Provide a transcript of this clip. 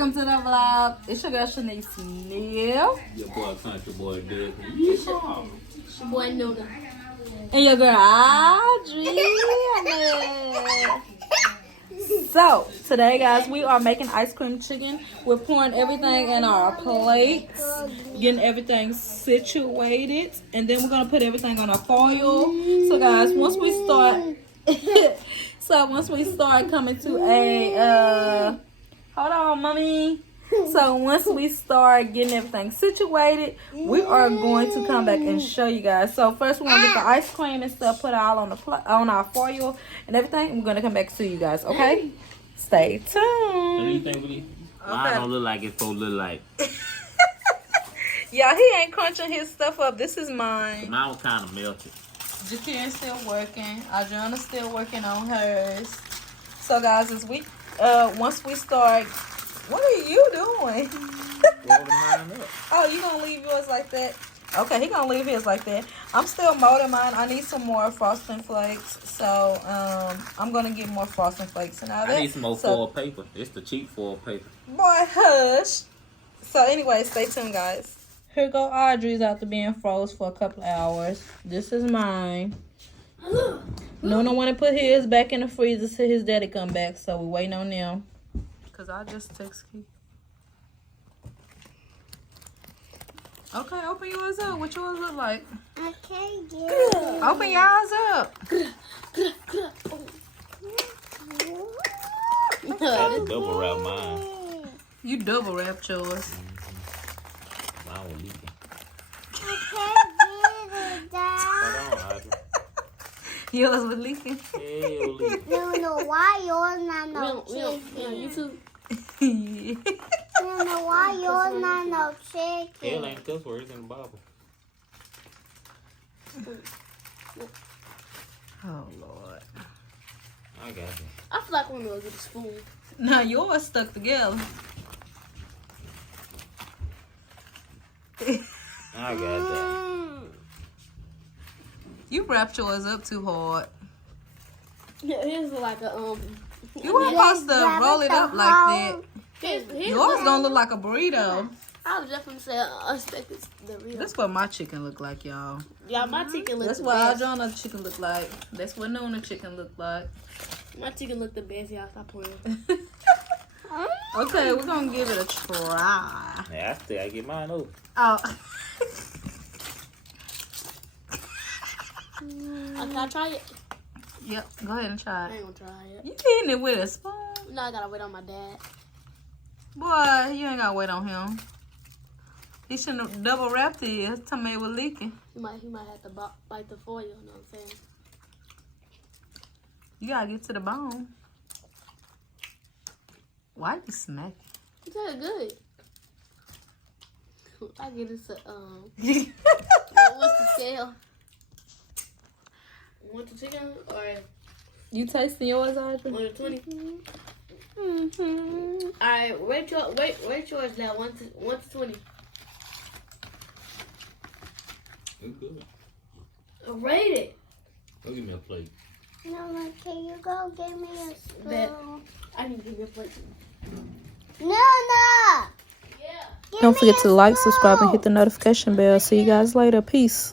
Welcome to the vlog. It's your girl Shanice Neal. Your boy Country Boy Dick. It's your boy Nuna. And your girl Audrey. So, today guys, we are making ice cream chicken. We're pouring everything in our plates, getting everything situated, and then we're going to put everything on a foil. So guys, once we start coming to a, hold on, mommy. So once we start getting everything situated, we are going to come back and show you guys. So first we're gonna get the ice cream and stuff put all on the on our foil and everything. We're gonna come back to you guys. Okay, stay tuned. What do you think, Lee? Mine don't look like it's supposed to look like. Y'all, he ain't crunching his stuff up. This is mine. Mine was kind of melted. Jakia's still working. Adriana's still working on hers. So guys, as we once we start. What are you doing? Oh, you gonna leave yours like that? Okay, he gonna leave his like that. I'm still molding mine. I need some more frosting flakes, so I'm gonna get more frosting flakes and all that. I need some more foil paper. It's the cheap foil paper. Boy, hush. So anyway, stay tuned, guys. Here go Audrey's after being froze for a couple of hours. This is mine. Nona wanna put his back in the freezer till his daddy come back, so we're waiting on them. Cause I just text Keith. Okay, open yours up. What yours look like? Okay, yeah. Open yours up. I had to double wrap mine. You double wrapped yours. Mine was leaking. I can't get it, Dad. Hold on, Audrey. Yours was leaking. Yeah, it was leaking. You know why yours not no chicken? YouTube. You know why yours not no Hell chicken? ain't cuss words in the Bible. Oh Lord. I got it. I feel like we're gonna get a spoon. Now yours stuck together. I got that. You wrapped yours up too hard. Yeah, here's like a You weren't supposed to roll it up like that. Here's Yours don't look like a burrito. I was definitely say unexpected the real. That's what my chicken look like, y'all. Yeah, my chicken looks. That's the what best. Adriana's chicken look like. That's what Nuna chicken look like. My chicken look the best. Y'all stop playing. Okay, we're gonna give it a try. Yeah, I still gotta get mine over. Oh. Can I try it? Yep, go ahead and try I it. ain't gonna try it. You eating it with a spoon? No, I gotta wait on my dad. Boy, you ain't gotta wait on him. He shouldn't have double wrapped it. Tell me it was leaking. He might have to bite the foil. You know what I'm saying? You gotta get to the bone. Why you smacking? It's really good. I get it to what's the scale? 1 to 10 or You tasting yours, Audrey? 1 to 20? Mm-hmm. All right, rate yours now 1 to 20. It's good. Rate it. Go give me a plate. No, can you go get me a spoon? I need to give you a plate. No. Yeah. Don't forget to like, subscribe, and hit the notification bell. See you guys later. Peace.